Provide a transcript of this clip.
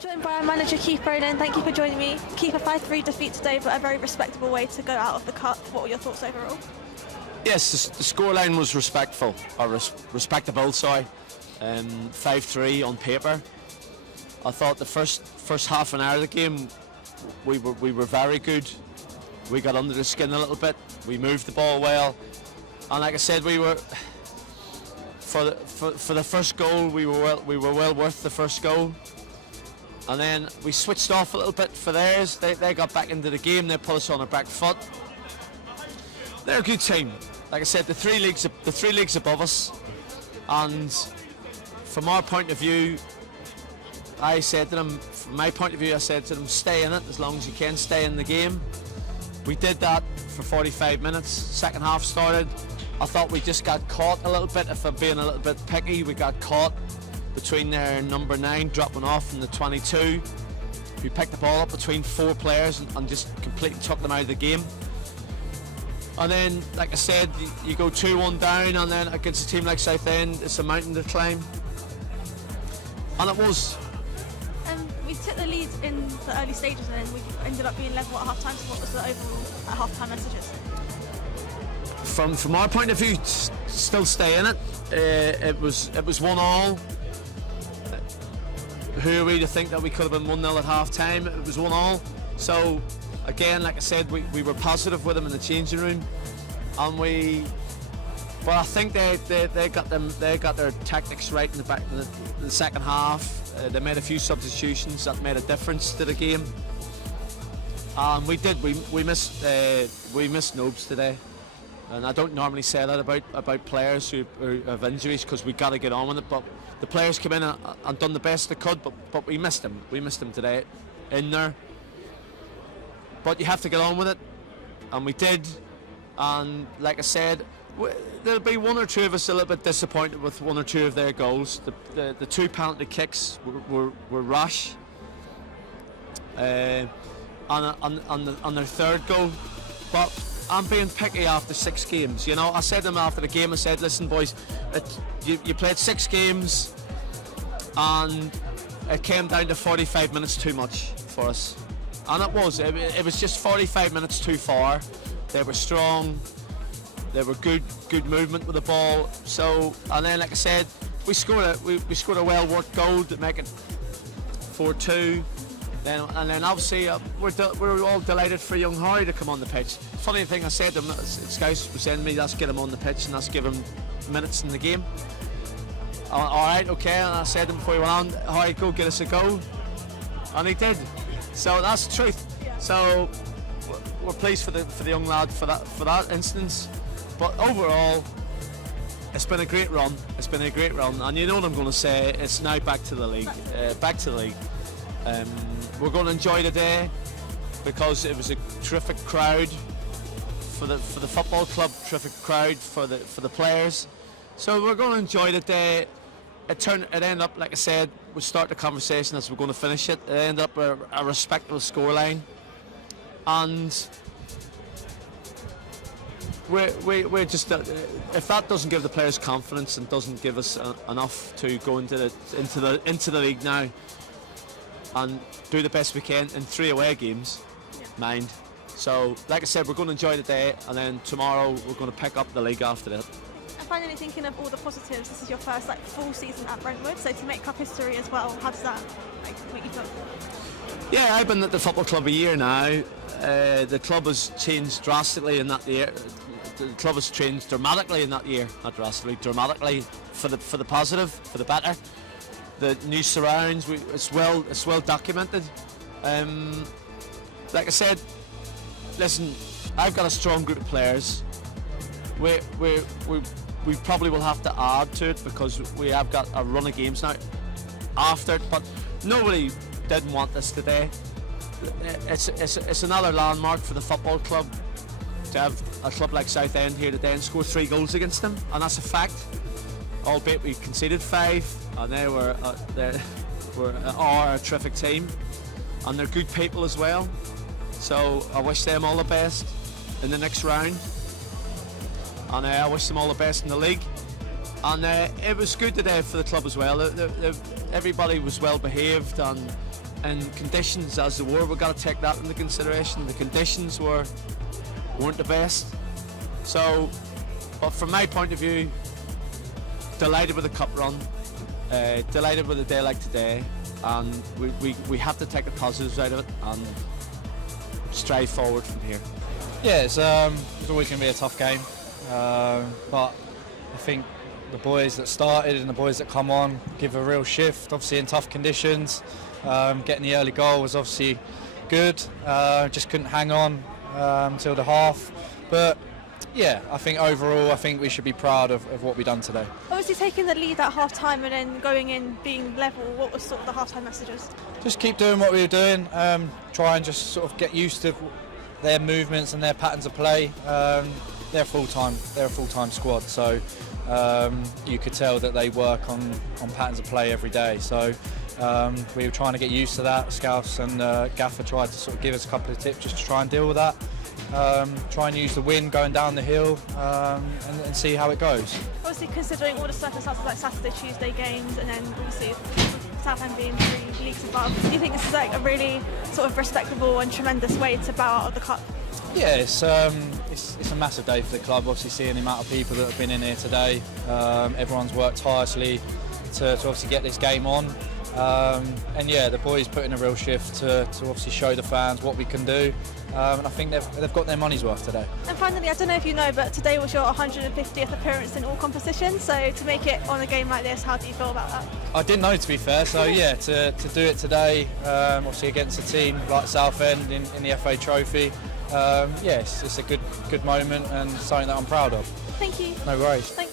Joined by our manager Keith Ronan. Thank you for joining me. Keith, a 5-3 defeat today, but a very respectable way to go out of the cup. What were your thoughts overall? Yes, the scoreline was respectful, or respectable, sorry. 5-3 on paper. I thought the first half an hour of the game, we were very good. We got under the skin a little bit. We moved the ball well, and like I said, we were for the first goal. We were well worth the first goal. And then we switched off a little bit for theirs. They got back into the game. They put us on our back foot. They're a good team. Like I said, the three leagues above us. And from our point of view, I said to them, from my point of view, I said to them, stay in it as long as you can, stay in the game. We did that for 45 minutes. Second half started. I thought we just got caught a little bit. If I'm being a little bit picky, we got caught between their number 9 dropping off and the 22. We picked the ball up between 4 players and just completely took them out of the game. And then, like I said, you go 2-1 down, and then against a team like Southend, it's a mountain to climb. And it was. We took the lead in the early stages, and then we ended up being level at half time. So what was the overall at half-time messages? From our point of view, still stay in it. It was 1-1. Who are we to think that we could have been 1-0 at half time? It was 1-1. So again, like I said, we were positive with them in the changing room, and but I think they got their tactics right in the back in the second half. They made a few substitutions that made a difference to the game. We missed Nobes today. And I don't normally say that about players who have injuries, because we got to get on with it. But the players came in and done the best they could, but we missed them. We missed them today in there. But you have to get on with it, and we did. And like I said, there'll be one or two of us a little bit disappointed with one or two of their goals. The 2 penalty kicks were rash. On their third goal, but I'm being picky after 6 games. You know, I said to them after the game, I said, listen boys, you played 6 games and it came down to 45 minutes too much for us. And it was just 45 minutes too far. They were strong, they were good movement with the ball. So, and then like I said, we scored a well-worked goal to make it 4-2. And then obviously we're all delighted for young Harry to come on the pitch. Funny thing, I said to him, scouts were saying to me, let's get him on the pitch and let's give him minutes in the game. Alright, okay, and I said to him before he went on, Harry, go get us a goal. And he did. So that's the truth. Yeah. So we're pleased for the young lad for that instance. But overall, it's been a great run. It's been a great run. And you know what I'm going to say, it's now back to the league. Back to the league. We're going to enjoy the day because it was a terrific crowd for the football club, terrific crowd for the players. So we're going to enjoy the day. It ended up, like I said, we'll start the conversation as we're going to finish it. It ended up a respectable scoreline, and we're just if that doesn't give the players confidence and doesn't give us enough to go into the league now and do the best we can in 3 away games, mind. So, like I said, we're going to enjoy the day, and then tomorrow we're going to pick up the league after that. And finally, thinking of all the positives, this is your first full season at Brentwood, so to make cup history as well, how does that make you feel? Yeah, I've been at the football club a year now. The club has changed drastically in that year. The club has changed dramatically in that year, not drastically, dramatically for the positive, for the better. The new surrounds, it's well documented. Like I said, listen, I've got a strong group of players. We probably will have to add to it because we have got a run of games now after it, but nobody didn't want this today. It's another landmark for the football club to have a club like Southend here today and score 3 goals against them, and that's a fact. Albeit we conceded 5, and they were a terrific team, and they're good people as well. So I wish them all the best in the next round, and I wish them all the best in the league. And it was good today for the club as well. Everybody was well behaved, and and conditions as they were. We've got to take that into consideration. The conditions weren't the best. So, but from my point of view, delighted with the cup run, delighted with a day like today, and we have to take the positives out of it and strive forward from here. Yeah, it's always going to be a tough game, but I think the boys that started and the boys that come on give a real shift, obviously in tough conditions. Getting the early goal was obviously good, just couldn't hang on till the half, but yeah, I think overall we should be proud of what we've done today. Obviously taking the lead at half time and then going in being level, what was sort of the half time messages? Just keep doing what we were doing, try and just sort of get used to their movements and their patterns of play. They're a full-time squad, so you could tell that they work on patterns of play every day. So we were trying to get used to that. Scouts and Gaffer tried to sort of give us a couple of tips just to try and deal with that. Try and use the wind going down the hill and see how it goes. Obviously considering all the circumstances like Saturday, Tuesday games, and then obviously Southend being 3 leagues above, do you think this is like a really sort of respectable and tremendous way to bow out of the cup? Yeah, it's a massive day for the club. Obviously seeing the amount of people that have been in here today, everyone's worked tirelessly to obviously get this game on. And yeah, the boys put in a real shift to obviously show the fans what we can do, and I think they've got their money's worth today. And finally, I don't know if you know, but today was your 150th appearance in all competitions, so to make it on a game like this, how do you feel about that? I didn't know, to be fair, so yeah, to do it today, obviously against a team like Southend in the FA Trophy, yes, it's a good moment and something that I'm proud of. Thank you. No worries. Thanks.